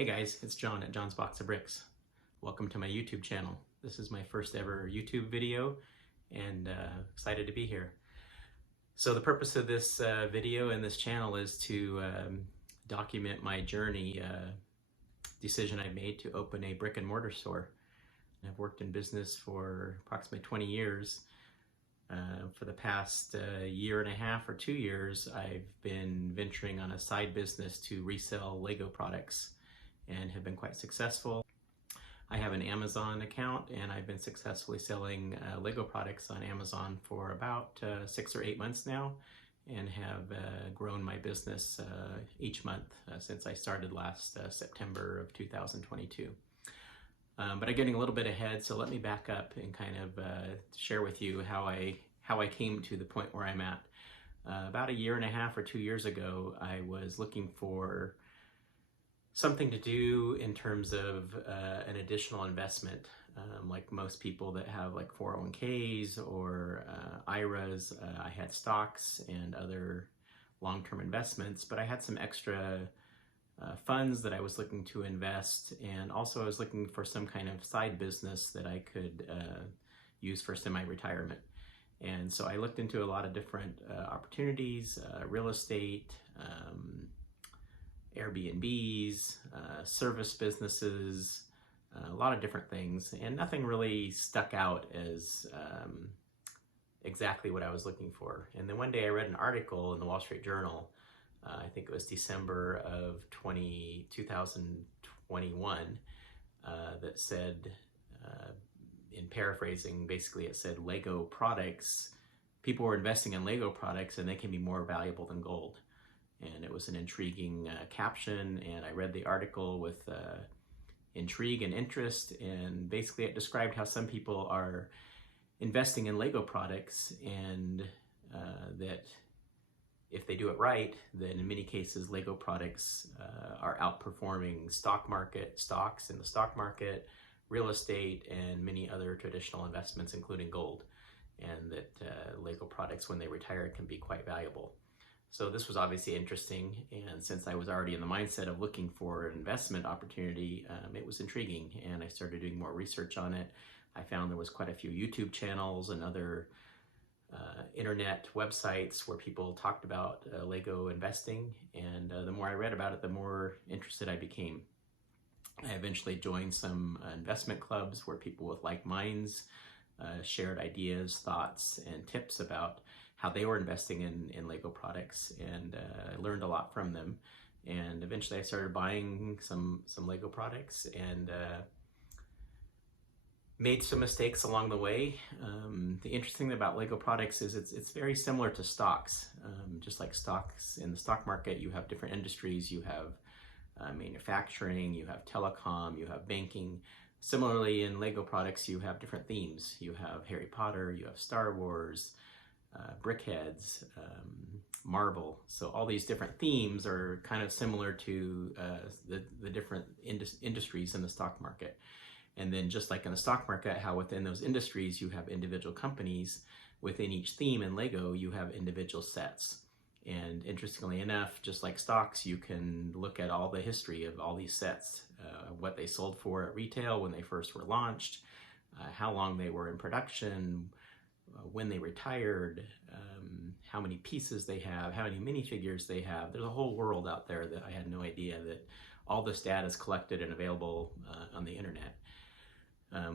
Hey guys, it's John at John's Box of Bricks. Welcome to my YouTube channel. This is my first ever YouTube video and excited to be here. So the purpose of this video and this channel is to document my journey, decision I made to open a brick and mortar store. I've worked in business for approximately 20 years. For the past year and a half or 2 years, I've been venturing on a side business to resell Lego products and have been quite successful. I have an Amazon account and I've been successfully selling Lego products on Amazon for about 6 or 8 months now, and have grown my business each month since I started last September of 2022. But I'm getting a little bit ahead, so let me back up and kind of share with you how I came to the point where I'm at. About a year and a half or 2 years ago, I was looking for something to do in terms of an additional investment. Like most people that have like 401ks or IRAs, I had stocks and other long-term investments, but I had some extra funds that I was looking to invest, and also I was looking for some kind of side business that I could use for semi-retirement. And so I looked into a lot of different opportunities, real estate, Airbnbs, service businesses, a lot of different things, and nothing really stuck out as exactly what I was looking for. And then one day I read an article in the Wall Street Journal, I think it was December of 2021, that said, in paraphrasing, basically it said Lego products, people were investing in Lego products and they can be more valuable than gold. And it was an intriguing caption, and I read the article with intrigue and interest, and basically it described how some people are investing in Lego products, and that if they do it right, then in many cases Lego products are outperforming stocks in the stock market, real estate, and many other traditional investments, including gold, and that Lego products, when they retire, can be quite valuable. So this was obviously interesting, and since I was already in the mindset of looking for an investment opportunity, it was intriguing, and I started doing more research on it. I found there was quite a few YouTube channels and other internet websites where people talked about Lego investing, and the more I read about it, the more interested I became. I eventually joined some investment clubs where people with like minds shared ideas, thoughts, and tips about how they were investing in Lego products, and I learned a lot from them. And eventually I started buying some Lego products, and made some mistakes along the way. The interesting thing about Lego products is it's very similar to stocks. Just like stocks in the stock market, you have different industries. You have manufacturing, you have telecom, you have banking. Similarly, in Lego products, you have different themes. You have Harry Potter, you have Star Wars, brickheads, Marvel. So all these different themes are kind of similar to the different industries in the stock market. And then just like in the stock market, how within those industries you have individual companies, within each theme in Lego you have individual sets. And interestingly enough, just like stocks, you can look at all the history of all these sets, what they sold for at retail when they first were launched, how long they were in production, when they retired, how many pieces they have, how many minifigures they have. There's a whole world out there that I had no idea that all this data is collected and available on the internet.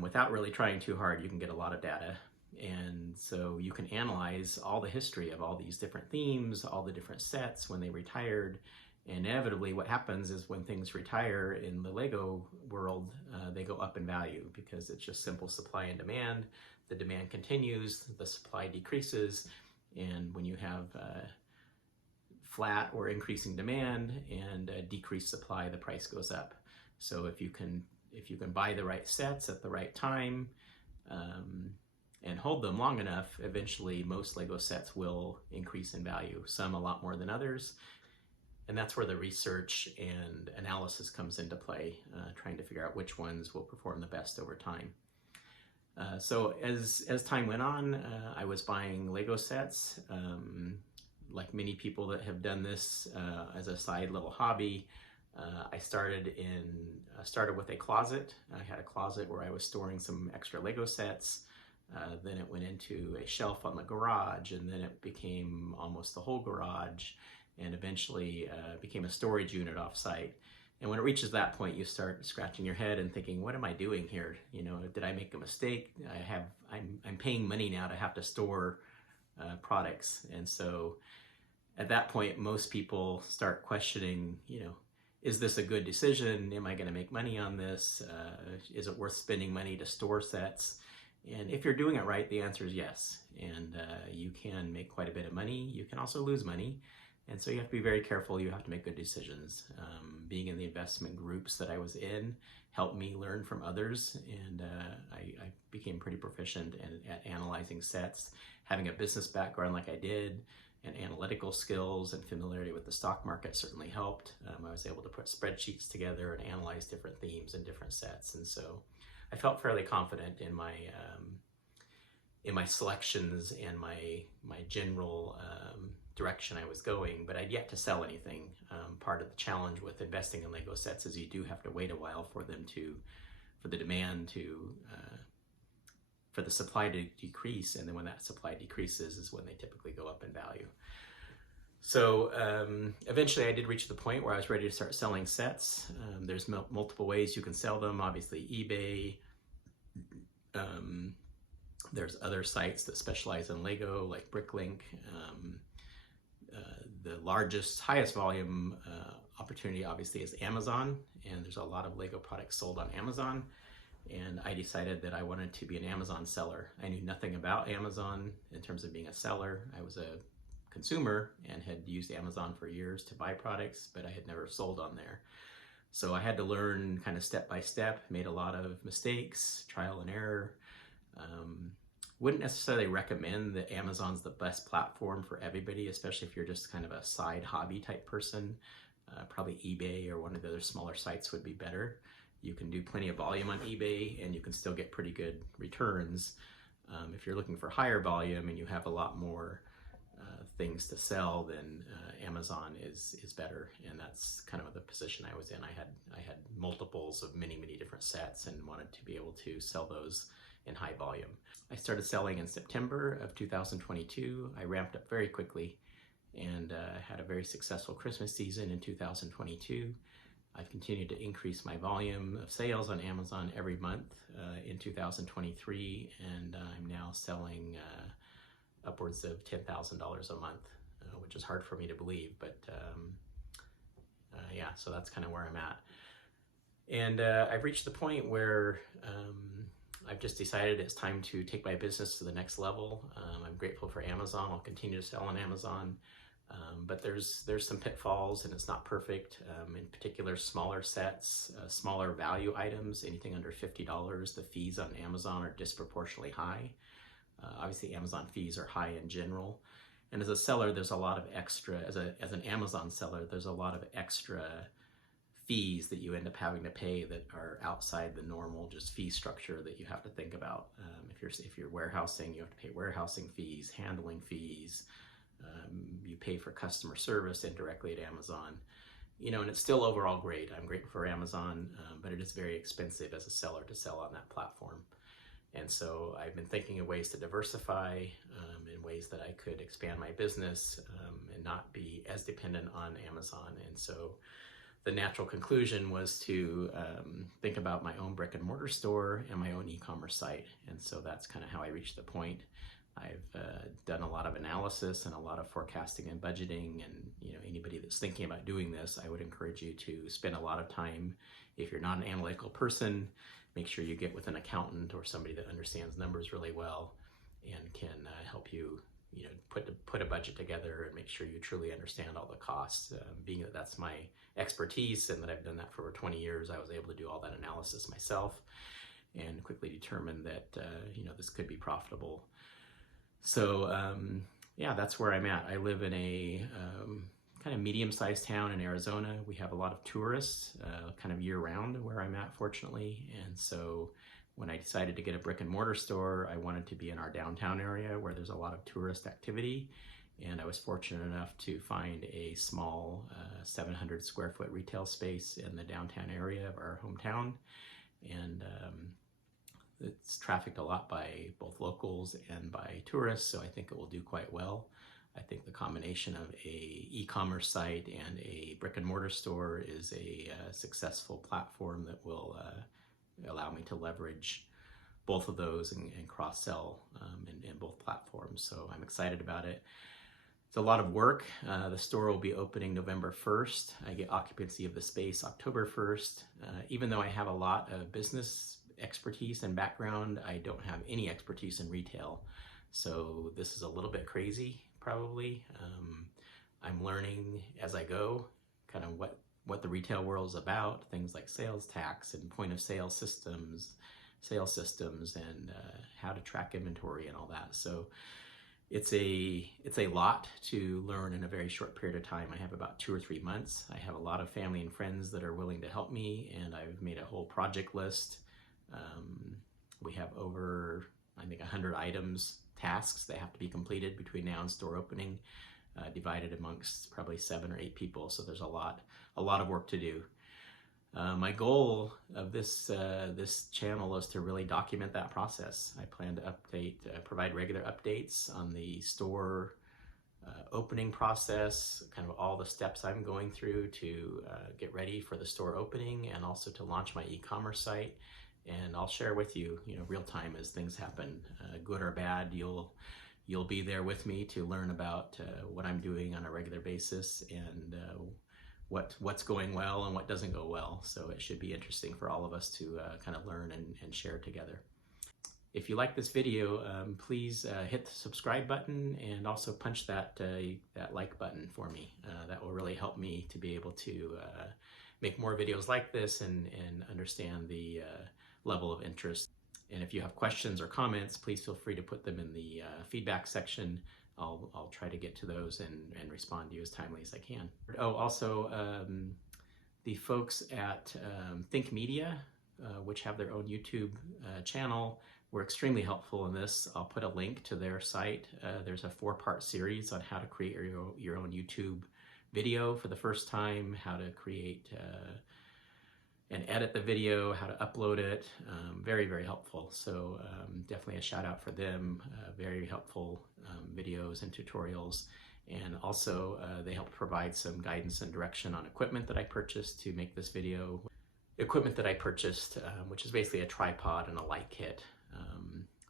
Without really trying too hard, you can get a lot of data. And so you can analyze all the history of all these different themes, all the different sets, when they retired. Inevitably, what happens is when things retire in the Lego world, they go up in value because it's just simple supply and demand. The demand continues, the supply decreases, and when you have flat or increasing demand and decreased supply, the price goes up. So if you can buy the right sets at the right time, and hold them long enough, eventually most Lego sets will increase in value, some a lot more than others. And that's where the research and analysis comes into play, trying to figure out which ones will perform the best over time. So as time went on, I was buying Lego sets. Like many people that have done this as a side little hobby, I started with a closet. I had a closet where I was storing some extra Lego sets. Then it went into a shelf on the garage, and then it became almost the whole garage, and eventually became a storage unit off-site. And when it reaches that point, you start scratching your head and thinking, "What am I doing here? You know, did I make a mistake? I'm paying money now to have to store products." And so at that point, most people start questioning, is this a good decision? Am I going to make money on this? Is it worth spending money to store sets? And if you're doing it right, the answer is yes. And you can make quite a bit of money. You can also lose money. And so you have to be very careful. You have to make good decisions. Being in the investment groups that I was in helped me learn from others. And I became pretty proficient at analyzing sets. Having a business background like I did, and analytical skills and familiarity with the stock market certainly helped. I was able to put spreadsheets together and analyze different themes and different sets. And so I felt fairly confident in my selections and my general direction I was going, but I'd yet to sell anything. Part of the challenge with investing in Lego sets is you do have to wait a while for the demand for the supply to decrease, and then when that supply decreases is when they typically go up in value. So eventually I did reach the point where I was ready to start selling sets. There's multiple ways you can sell them. Obviously eBay. There's other sites that specialize in Lego, like Bricklink. The highest volume opportunity obviously is Amazon, and there's a lot of Lego products sold on Amazon. And I decided that I wanted to be an Amazon seller. I knew nothing about Amazon in terms of being a seller. I was a consumer and had used Amazon for years to buy products, but I had never sold on there. So I had to learn kind of step by step, made a lot of mistakes, trial and error. Wouldn't necessarily recommend that Amazon's the best platform for everybody, especially if you're just kind of a side hobby type person. Probably eBay or one of the other smaller sites would be better. You can do plenty of volume on eBay and you can still get pretty good returns. If you're looking for higher volume and you have a lot more things to sell, then Amazon is better, and that's kind of the position I was in. I had multiples of many different sets and wanted to be able to sell those in high volume. I started selling in September of 2022. I ramped up very quickly and had a very successful Christmas season in 2022. I've continued to increase my volume of sales on Amazon every month in 2023, and I'm now selling upwards of $10,000 a month, which is hard for me to believe, but yeah, so that's kind of where I'm at. And I've reached the point where I've just decided it's time to take my business to the next level. I'm grateful for Amazon. I'll continue to sell on Amazon. But there's some pitfalls, and it's not perfect. In particular, smaller sets, smaller value items, anything under $50, the fees on Amazon are disproportionately high. Obviously, Amazon fees are high in general. And as a seller, there's a lot of extra, as an Amazon seller, there's a lot of extra fees that you end up having to pay that are outside the normal just fee structure that you have to think about. If you're warehousing, you have to pay warehousing fees, handling fees. You pay for customer service indirectly at Amazon, and it's still overall great. I'm grateful for Amazon, but it is very expensive as a seller to sell on that platform. And so I've been thinking of ways to diversify in ways that I could expand my business and not be as dependent on Amazon. And so the natural conclusion was to think about my own brick and mortar store and my own e-commerce site. And so that's kind of how I reached the point. I've done a lot of analysis and a lot of forecasting and budgeting, and anybody that's thinking about doing this, I would encourage you to spend a lot of time. If you're not an analytical person, make sure you get with an accountant or somebody that understands numbers really well and can help you, put a budget together and make sure you truly understand all the costs. Being that that's my expertise and that I've done that for over 20 years, I was able to do all that analysis myself and quickly determine that this could be profitable. So yeah, that's where I'm at. I live in a kind of medium-sized town in Arizona. We have a lot of tourists kind of year-round where I'm at, fortunately. And so when I decided to get a brick and mortar store, I wanted to be in our downtown area where there's a lot of tourist activity. and I was fortunate enough to find a small 700 square foot retail space in the downtown area of our hometown, and it's trafficked a lot by both locals and by tourists, so I think it will do quite well. I think the combination of a e-commerce site and a brick and mortar store is a successful platform that will allow me to leverage both of those and cross-sell in both platforms. So I'm excited about it. It's a lot of work. The store will be opening November 1st. I get occupancy of the space October 1st. Even though I have a lot of business expertise and background, I don't have any expertise in retail. So this is a little bit crazy, probably. I'm learning as I go, kind of what the retail world is about, things like sales tax and point of sale systems, sales systems, and how to track inventory and all that. So it's a lot to learn in a very short period of time. I have about 2 or 3 months. I have a lot of family and friends that are willing to help me, and I've made a whole project list. We have over, I think, 100 items, tasks that have to be completed between now and store opening, divided amongst probably 7 or 8 people. So there's a lot of work to do. My goal of this channel is to really document that process. I plan to provide regular updates on the store opening process, kind of all the steps I'm going through to get ready for the store opening, and also to launch my e-commerce site. And I'll share with you, real time as things happen, good or bad. You'll be there with me to learn about what I'm doing on a regular basis, and what's going well and what doesn't go well. So it should be interesting for all of us to kind of learn and share together. If you like this video, please hit the subscribe button and also punch that like button for me. That will really help me to be able to make more videos like this and understand the level of interest. And if you have questions or comments, please feel free to put them in the feedback section. I'll try to get to those and respond to you as timely as I can. Oh, also, the folks at Think Media, which have their own YouTube channel, were extremely helpful in this. I'll put a link to their site. There's a 4-part series on how to create your own YouTube video for the first time, how to create and edit the video, how to upload it. Very, very helpful. So definitely a shout out for them. Very helpful videos and tutorials. And also they help provide some guidance and direction on equipment that I purchased to make this video. Equipment that I purchased, which is basically a tripod and a light kit.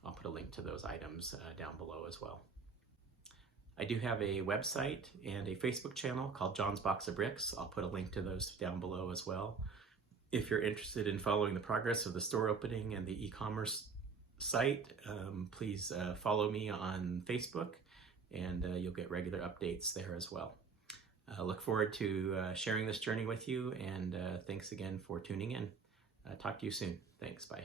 I'll put a link to those items down below as well. I do have a website and a Facebook channel called John's Box of Bricks. I'll put a link to those down below as well. If you're interested in following the progress of the store opening and the e-commerce site, please follow me on Facebook, and you'll get regular updates there as well. I look forward to sharing this journey with you, and thanks again for tuning in. Talk to you soon. Thanks. Bye.